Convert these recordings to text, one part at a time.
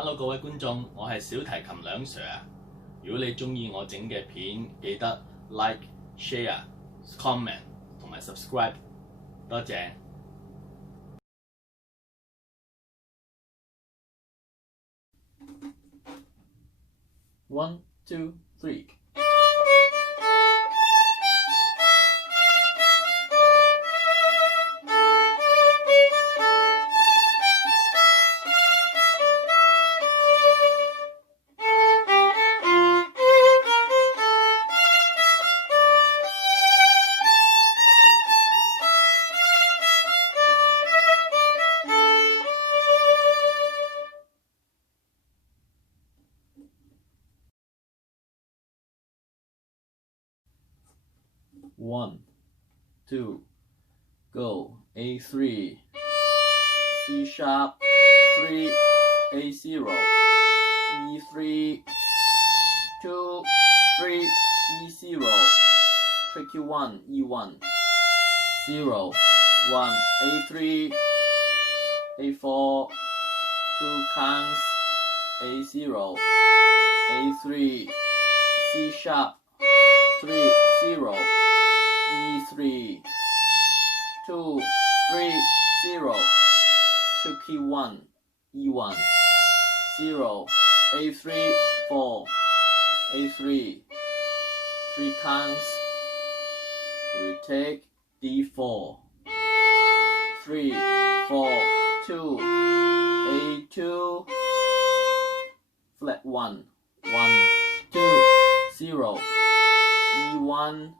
Hello 各位觀眾，我係小提琴兩 Sir 啊！如果你中意我整嘅片，記得 like、share、comment 同埋 subscribe， 多謝。1, 2, 3。1, 2, go. A3, C sharp, 3, A0, E3, 2, 3, E0, tricky 1, E1, 0, 1, A3, A4, 2 counts, A0, A3, C sharp, 3, 0, E3, 2, 3, 0, tricky 1, E1, 0, A3, 4, A3, 3 counts, retake, D4, 3, 4, 2, A2, flat 1, 1, 2, 0, E1,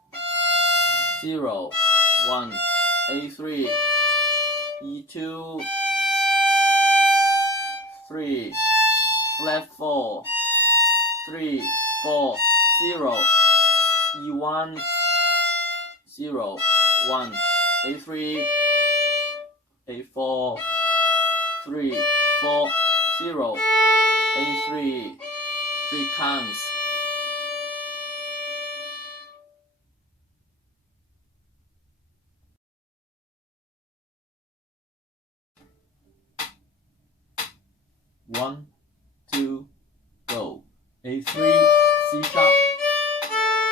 0, 1, A3, E2, 3, flat 4, 3, 4, 0, E1, 0, 1, A3, A4, 3, 4, 0, A3, 3 counts. One, 2, go. A3, C sharp,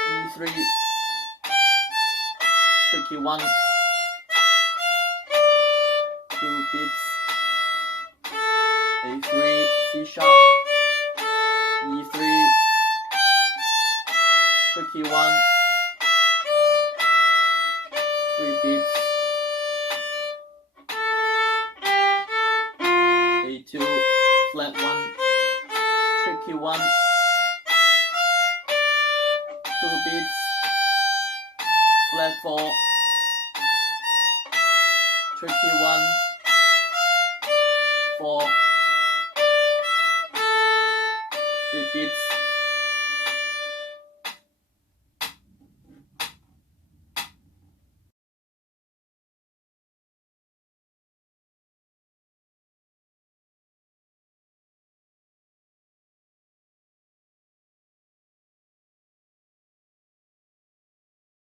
E3, tricky 1, 2 beats, A3, C sharp, E3, tricky 1, 3 beats, A2, flat 1, tricky 1, 2 beats, flat 4, tricky 1, 4, 3 beats,